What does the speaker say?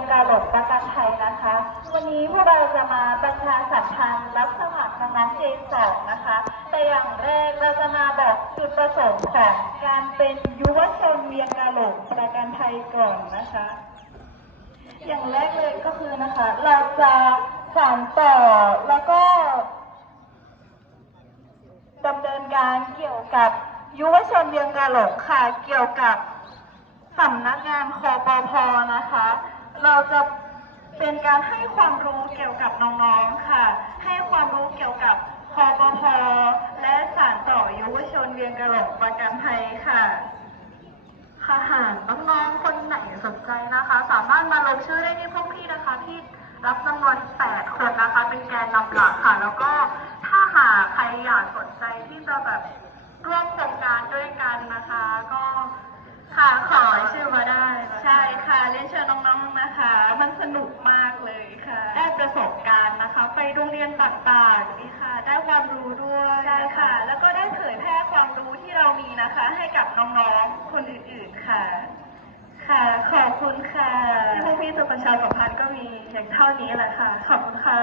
งกาหลงประกันภัยนะคะ วันนี้พวกเราจะมาประชาสัมพันธ์รับสมัครน้องๆเจสองนะคะ แต่อย่างแรกเราจะมาบอกจุดประสงค์ของการเป็นยุวชนเวียงกาหลงประกันภัยก่อนนะคะ อย่างแรกเลยก็คือนะคะ เราจะสานต่อแล้วก็ดำเนินการเกี่ยวกับยุวชนเวียงกาหลงค่ะเกี่ยวกับสำนักงานคอปพนะคะ เราจะเป็นการให้ความรู้เกี่ยวกับน้องๆค่ะ ให้ความรู้เกี่ยวกับคอปพและสานต่อยุวชนเวียงกาหลงประกันภัยค่ะค่ะหากน้องๆคนไหนสนใจนะคะ สามารถมาลงชื่อได้ที่พวกพี่นะคะที่รับจำนวน8คนนะคะ เป็นแกนนำหลักค่ะ แล้วก็ถ้าหากใครอยากสนใจที่จะแบบร่วมโครงการด้วยกันนะคะ ก็ค่ะขอชื่อมาได้นะคะ ใช่ค่ะ เรียนเชิญน้องๆนะคะ มันสนุกมากเลยค่ะ ได้ประสบการณ์นะคะ ไปโรงเรียนต่างๆนี่ค่ะ ได้ความรู้ด้วยใช่ค่ะ แล้วก็ได้เผยแพร่ความรู้ที่เรามีนะคะ ให้กับน้องๆคนอื่นๆค่ะ ค่ะขอบคุณค่ะที่พวกพี่จะประชาสัมพันธ์ก็มีอย่างเท่านี้แหละค่ะ ขอบคุณค่ะ